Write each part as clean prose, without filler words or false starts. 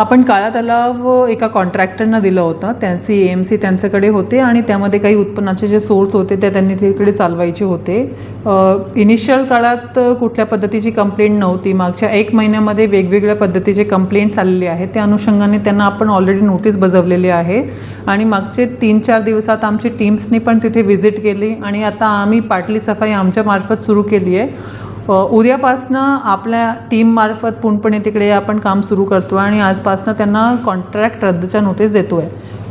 आपण काळा तलाव एका कॉन्ट्रॅक्टरना दिलं होतं. त्यांची एएमसी त्यांच्याकडे होते आणि त्यामध्ये काही उत्पन्नाचे जे सोर्स होते ते त्यांनी तिकडे चालवायचे होते. इनिशियल काळात कुठल्या पद्धतीची कंप्लेंट नव्हती. मागच्या 1 महिन्यामध्ये वेगवेगळ्या पद्धतीचे कंप्लेंट्स आलेले आहेत. त्या अनुषंगाने त्यांना आपण ऑलरेडी नोटीस बजावलेली आहे आणि मागचे 3-4 दिवसात आमची टीम्सनी पण तिथे व्हिजिट केली आणि आता आम्ही पाटली सफाई आमच्यामार्फत सुरू केली आहे. उद्यापासनं आपल्या टीममार्फत पूर्णपणे तिकडे आपण काम सुरू करतो आणि आजपासनं त्यांना कॉन्ट्रॅक्ट रद्दच्या नोटीस देतो आहे.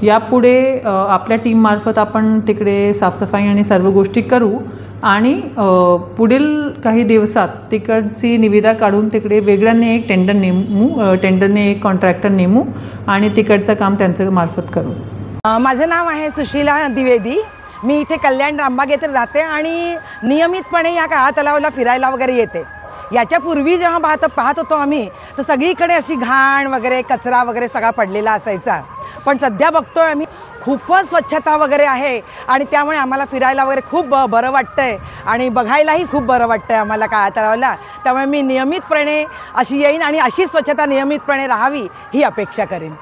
यापुढे आपल्या टीममार्फत आपण तिकडे साफसफाई आणि सर्व गोष्टी करू आणि पुढील काही दिवसात तिकडची निविदा काढून तिकडे वेगळ्याने एक टेंडरने एक कॉन्ट्रॅक्टर नेमू आणि तिकडचं काम त्यांच्या मार्फत करू. माझं नाव आहे सुशीला द्विवेदी. मी इथे कल्याण रामबाग येथे राहते आणि नियमितपणे या काळा तलावाला फिरायला वगैरे येते. याच्यापूर्वी जेव्हा पाहत होतो आम्ही तर सगळीकडे अशी घाण वगैरे कचरा वगैरे सगळा पडलेला असायचा. पण सध्या बघतोय आम्ही खूपच स्वच्छता वगैरे आहे आणि त्यामुळे आम्हाला फिरायला वगैरे खूप बरं वाटतंय आणि बघायलाही खूप बरं वाटतंय आम्हाला काळा तलावाला. त्यामुळे मी नियमितपणे अशी येईन आणि अशी स्वच्छता नियमितपणे राहावी ही अपेक्षा करेन.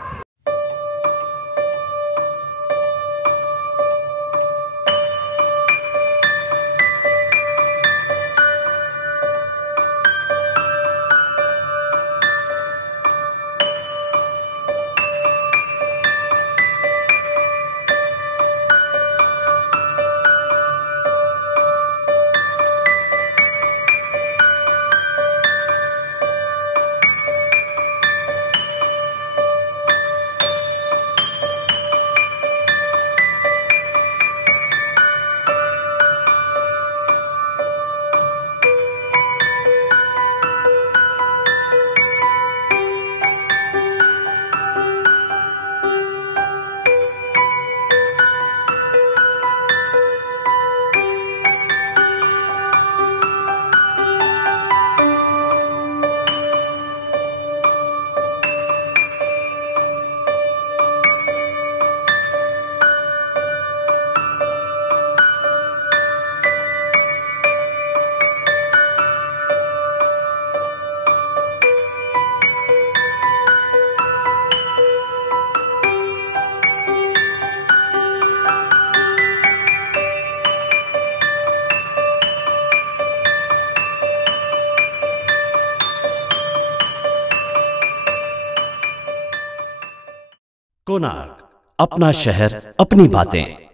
कोणार्क, अपना शहर अपनी बातें।